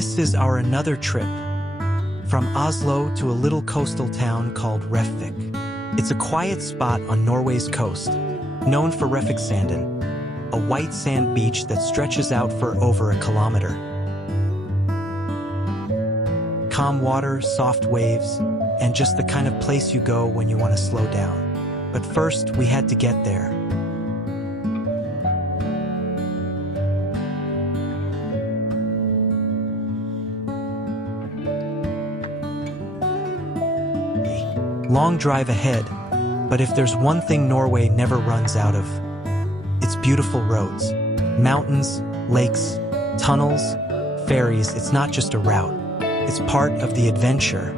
This is our another trip, from Oslo to a little coastal town called Refvik. It's a quiet spot on Norway's coast, known for Refviksanden, a white sand beach that stretches out for over a kilometer. Calm water, soft waves, and just the kind of place you go when you want to slow down. But first, we had to get there. Long drive ahead, but if there's one thing Norway never runs out of, it's beautiful roads. Mountains, lakes, tunnels, ferries. It's not just a route, it's part of the adventure.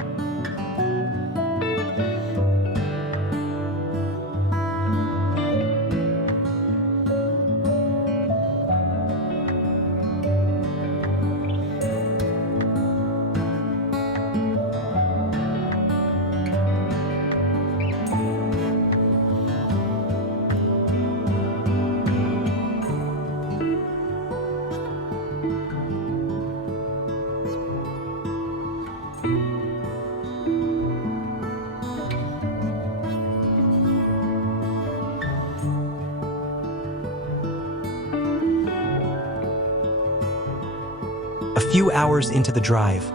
A few hours into the drive,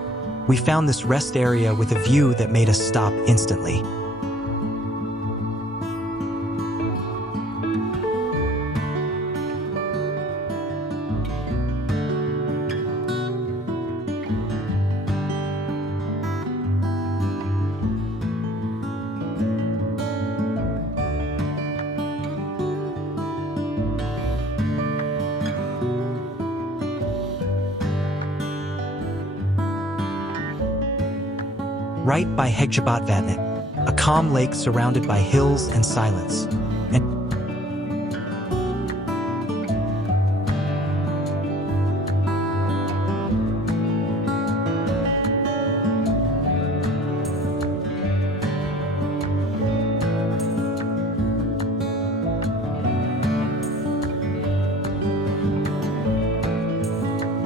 we found this rest area with a view that made us stop instantly. Right by Heggjebottvatnet, a calm lake surrounded by hills and silence. And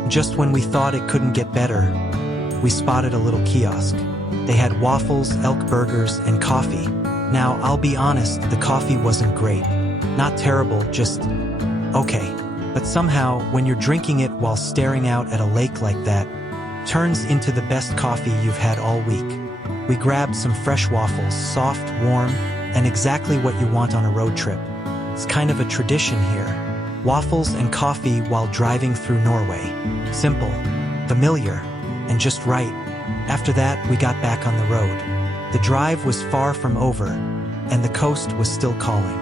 just when we thought it couldn't get better, we spotted a little kiosk. They had waffles, elk burgers, and coffee. Now, I'll be honest, the coffee wasn't great. Not terrible, just okay. But somehow, when you're drinking it while staring out at a lake like that, turns into the best coffee you've had all week. We grabbed some fresh waffles, soft, warm, and exactly what you want on a road trip. It's kind of a tradition here. Waffles and coffee while driving through Norway. Simple, familiar, and just right. After that, we got back on the road. The drive was far from over, and the coast was still calling.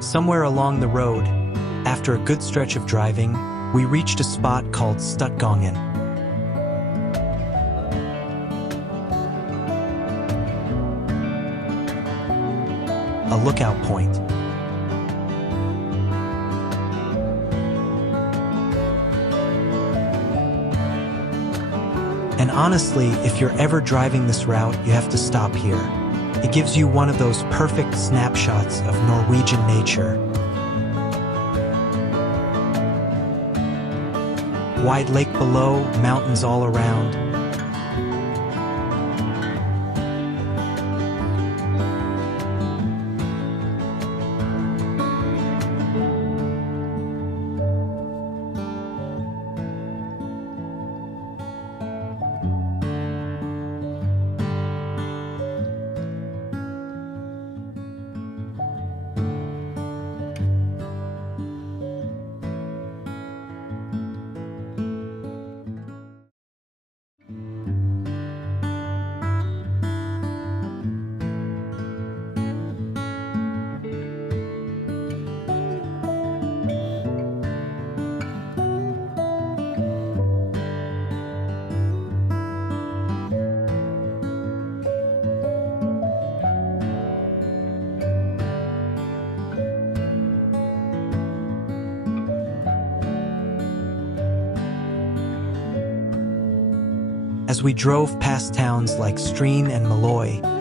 Somewhere along the road, after a good stretch of driving, we reached a spot called Stuttgongen. A lookout point. And honestly, if you're ever driving this route, you have to stop here. It gives you one of those perfect snapshots of Norwegian nature. Wide lake below, mountains all around. As we drove past towns like Stryn and Måløy,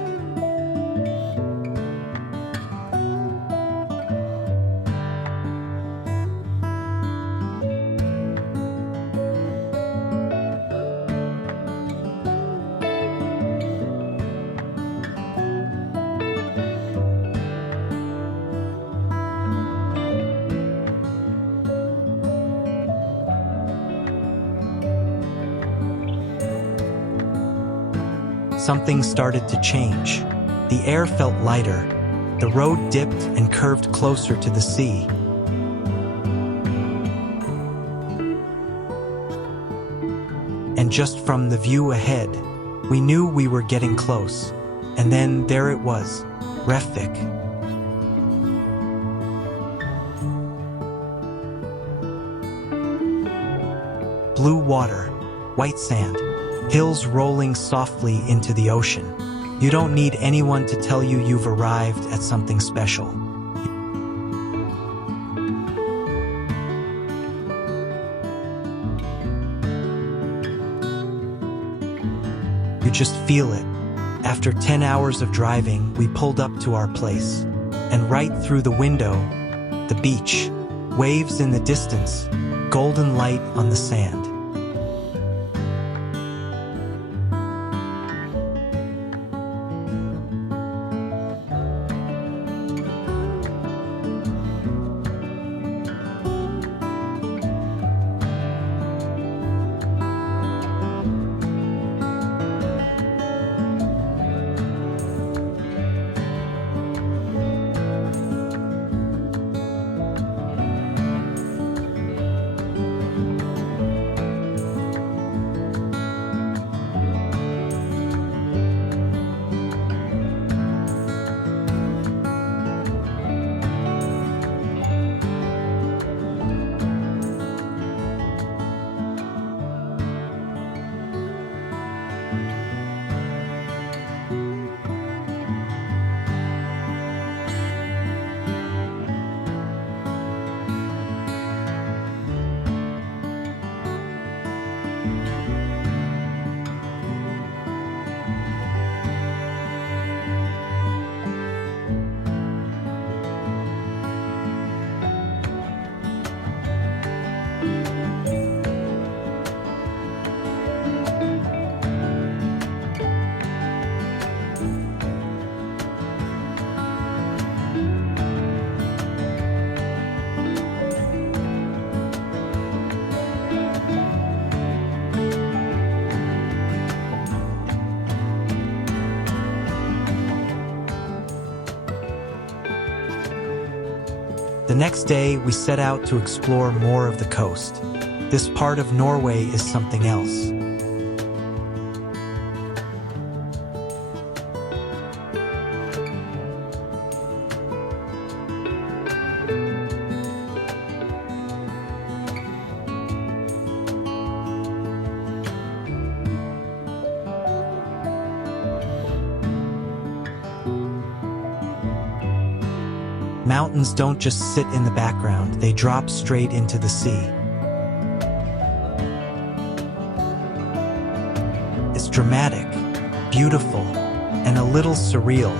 something started to change. The air felt lighter. The road dipped and curved closer to the sea. And just from the view ahead, we knew we were getting close. And then there it was, Refvik. Blue water, white sand, hills rolling softly into the ocean. You don't need anyone to tell you you've arrived at something special. You just feel it. After 10 hours of driving, we pulled up to our place. And right through the window, the beach, waves in the distance, golden light on the sand. The next day, we set out to explore more of the coast. This part of Norway is something else. Mountains don't just sit in the background, they drop straight into the sea. It's dramatic, beautiful, and a little surreal.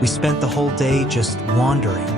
We spent the whole day just wandering.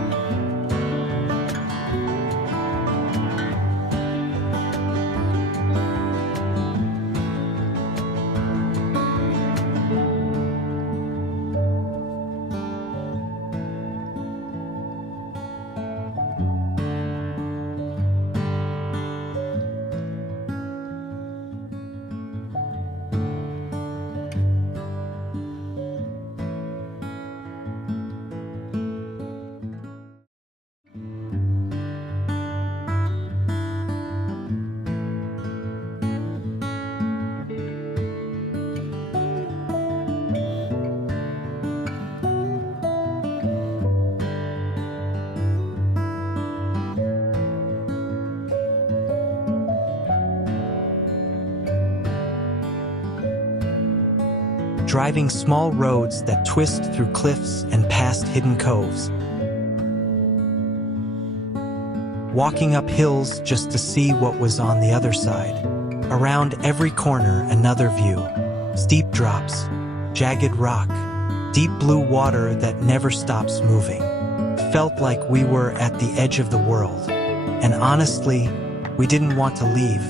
driving small roads that twist through cliffs and past hidden coves. Walking up hills just to see what was on the other side. Around every corner, another view. Steep drops, jagged rock, deep blue water that never stops moving. Felt like we were at the edge of the world. And honestly, we didn't want to leave.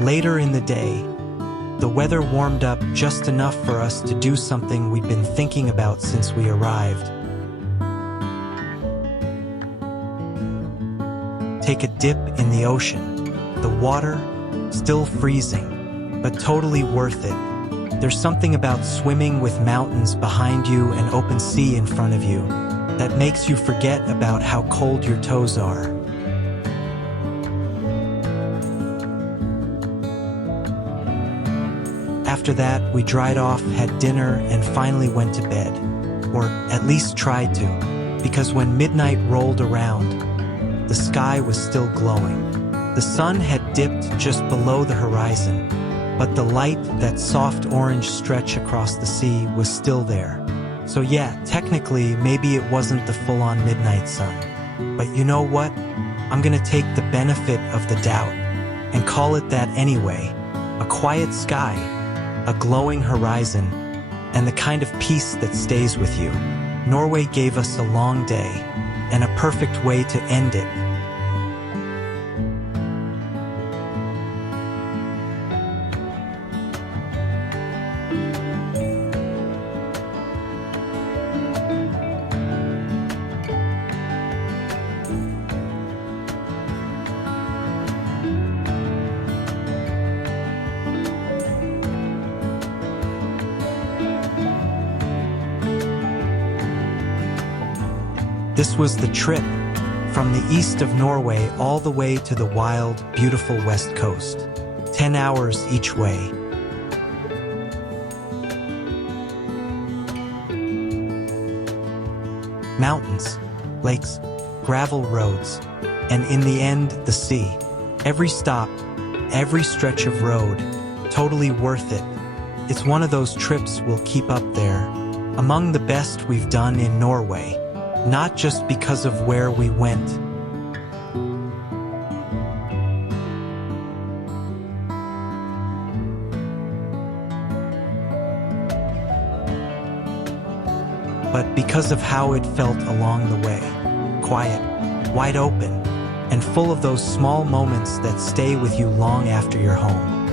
Later in the day, the weather warmed up just enough for us to do something we'd been thinking about since we arrived. Take a dip in the ocean. The water, still freezing, but totally worth it. There's something about swimming with mountains behind you and open sea in front of you that makes you forget about how cold your toes are. After that, we dried off, had dinner, and finally went to bed. Or at least tried to, because when midnight rolled around, the sky was still glowing. The sun had dipped just below the horizon, but the light, that soft orange stretch across the sea, was still there. So yeah, technically, maybe it wasn't the full-on midnight sun. But you know what? I'm gonna take the benefit of the doubt and call it that anyway. A quiet sky, a glowing horizon, and the kind of peace that stays with you. Norway gave us a long day, and a perfect way to end it. This was the trip, from the east of Norway all the way to the wild, beautiful west coast. 10 hours each way. Mountains, lakes, gravel roads, and in the end, the sea. Every stop, every stretch of road, totally worth it. It's one of those trips we'll keep up there, among the best we've done in Norway. Not just because of where we went. But because of how it felt along the way. Quiet, wide open, and full of those small moments that stay with you long after you're home.